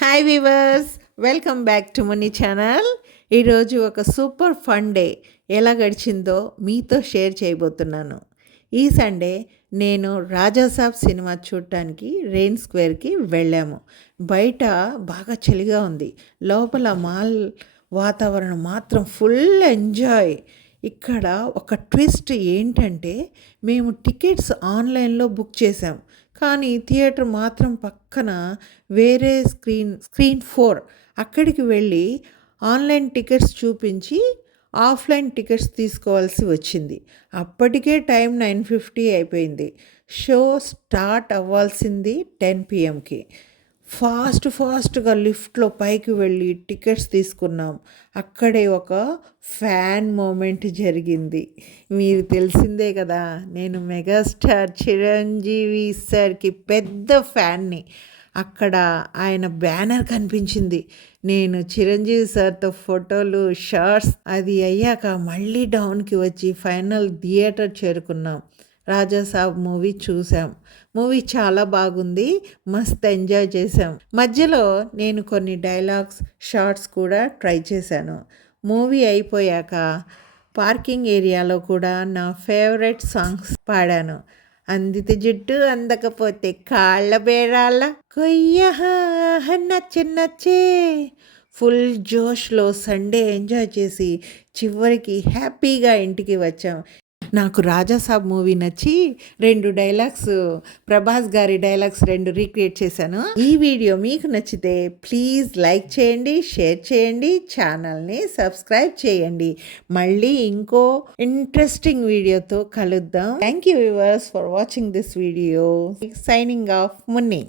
Hi viewers welcome back to money channel ఈరోజు ఒక super fun day ఎలా గడిచిందో మీతో షేర్ చేయబోతున్నాను. ఈ సండే నేను రాజాసాబ్ సినిమా చూడటానికి రెయిన్ స్క్వేర్కి వెళ్ళాము. బయట బాగా చలిగా ఉంది. లోపల మాల్ వాతావరణం మాత్రం ఫుల్ ఎంజాయ్ ఇక్కడ ఒక ట్విస్ట్ ఏంటంటే మేము టికెట్స్ ఆన్లైన్లో బుక్ చేసాం కానీ థియేటర్ మాత్రం పక్కన వేరే స్క్రీన్ స్క్రీన్ ఫోర్ అక్కడికి వెళ్ళి ఆన్లైన్ టికెట్స్ చూపించి ఆఫ్లైన్ టికెట్స్ తీసుకోవాల్సి వచ్చింది. అప్పటికే టైం నైన్ ఫిఫ్టీ అయిపోయింది. షో స్టార్ట్ అవ్వాల్సింది టెన్ పిఎంకి. ఫాస్ట్ ఫాస్ట్గా లిఫ్ట్లో పైకి వెళ్ళి టికెట్స్ తీసుకున్నాం. అక్కడే ఒక ఫ్యాన్ మూమెంట్ జరిగింది. మీరు తెలిసిందే కదా నేను మెగాస్టార్ చిరంజీవి సార్కి పెద్ద ఫ్యాన్ని. అక్కడ ఆయన బ్యానర్ కనిపించింది. నేను చిరంజీవి సార్తో ఫోటోలు షార్ట్స్ అది అయ్యాక మళ్ళీ డౌన్కి వచ్చి ఫైనల్ థియేటర్ చేరుకున్నాం. రాజాసాబ్ మూవీ చూసాం. మూవీ చాలా బాగుంది. మస్త్ ఎంజాయ్ చేసాం మధ్యలో నేను కొన్ని డైలాగ్స్ షార్ట్స్ కూడా ట్రై చేశాను. మూవీ అయిపోయాక పార్కింగ్ ఏరియాలో కూడా నా ఫేవరెట్ సాంగ్స్ పాడాను. అందితే జుట్టు అందకపోతే కాళ్ళ బేరాల కొయ్య నచ్చే నచ్చే. ఫుల్ జోష్లో సండే ఎంజాయ్ చేసి చివరికి హ్యాపీగా ఇంటికి వచ్చాం. నాకు రాజాసాబ్ మూవీ నచ్చి రెండు డైలాగ్స్ ప్రభాస్ గారి డైలాగ్స్ రెండు రీక్రియేట్ చేశాను. ఈ వీడియో మీకు నచ్చితే ప్లీజ్ లైక్ చేయండి షేర్ చేయండి ఛానల్ని సబ్స్క్రైబ్ చేయండి. మళ్ళీ ఇంకో ఇంట్రెస్టింగ్ వీడియోతో కలుద్దాం. Thank you viewers for watching this video signing off Munni